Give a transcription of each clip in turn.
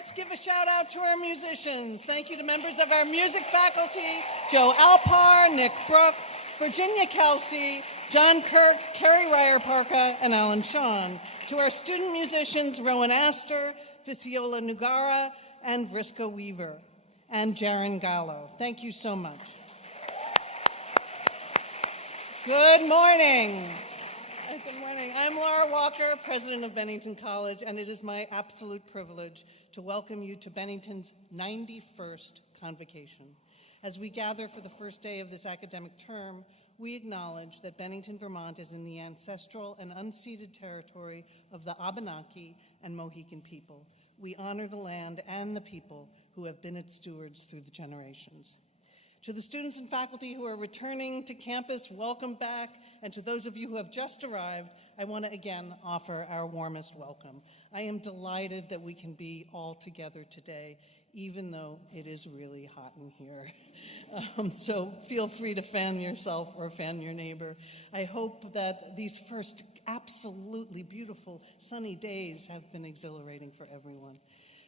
let's give a shout out to our musicians. Thank you to members of our music faculty, Joe Alpar, Nick Brook, Virginia Kelsey, John Kirk, Kerry Ryer-Parka, and Alan Sean. To our student musicians, Rowan Astor, Viciola Nugara, and Vriska Weaver, and Jaron Gallo. Thank you so much. Good morning. Good morning. I'm Laura Walker, president of Bennington College, and it is my absolute privilege to welcome you to Bennington's 91st Convocation. As we gather for the first day of this academic term, we acknowledge that Bennington, Vermont is in the ancestral and unceded territory of the Abenaki and Mohican people. We honor the land and the people who have been its stewards through the generations. To the students and faculty who are returning to campus, welcome back. And to those of you who have just arrived, I want to again offer our warmest welcome. I am delighted that we can be all together today, even though it is really hot in here. So feel free to fan yourself or fan your neighbor. I hope that these first absolutely beautiful sunny days have been exhilarating for everyone.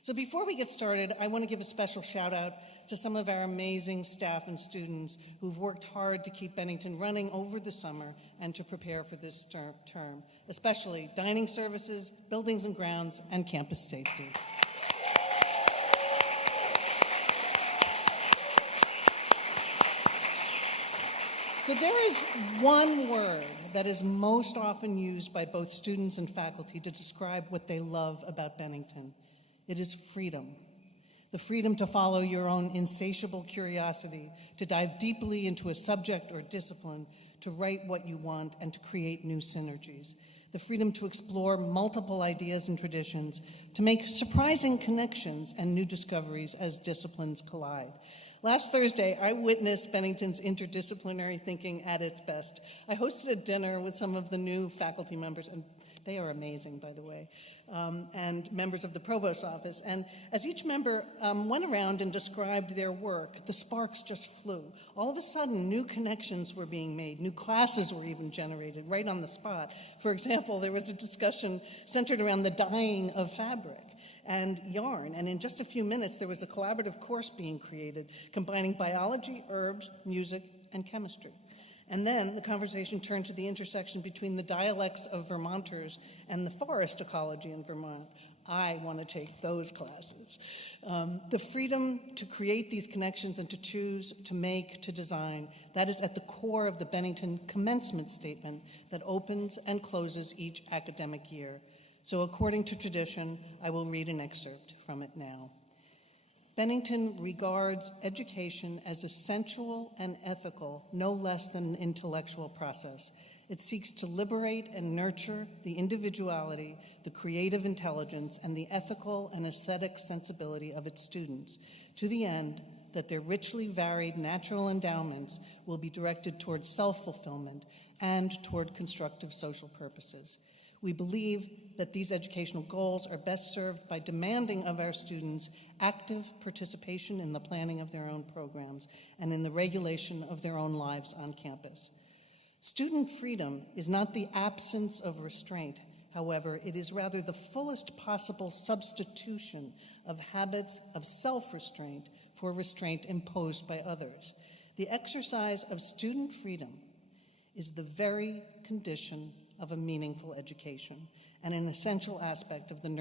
So before we get started, I want to give a special shout out to some of our amazing staff and students who've worked hard to keep Bennington running over the summer and to prepare for this term, especially dining services, buildings and grounds, and campus safety. So there is one word that is most often used by both students and faculty to describe what they love about Bennington. It is freedom. The freedom to follow your own insatiable curiosity, to dive deeply into a subject or discipline, to write what you want, and to create new synergies. The freedom to explore multiple ideas and traditions, to make surprising connections and new discoveries as disciplines collide. Last Thursday, I witnessed Bennington's interdisciplinary thinking at its best. I hosted a dinner with some of the new faculty members, and they are amazing, by the way, and members of the Provost's office. And as each member went around and described their work, the sparks just flew. All of a sudden, new connections were being made. New classes were even generated right on the spot. For example, there was a discussion centered around the dyeing of fabric and yarn. And in just a few minutes, there was a collaborative course being created, combining biology, herbs, music, and chemistry. And then the conversation turned to the intersection between the dialects of Vermonters and the forest ecology in Vermont. I want to take those classes. The freedom to create these connections and to choose, to make, to design, that is at the core of the Bennington commencement statement that opens and closes each academic year. So according to tradition, I will read an excerpt from it now. Bennington regards education as a sensual and ethical, no less than an intellectual process. It seeks to liberate and nurture the individuality, the creative intelligence, and the ethical and aesthetic sensibility of its students, to the end that their richly varied natural endowments will be directed toward self-fulfillment and toward constructive social purposes. We believe that these educational goals are best served by demanding of our students active participation in the planning of their own programs and in the regulation of their own lives on campus. Student freedom is not the absence of restraint. However, it is rather the fullest possible substitution of habits of self-restraint for restraint imposed by others. The exercise of student freedom is the very condition of a meaningful education and an essential aspect of the nurture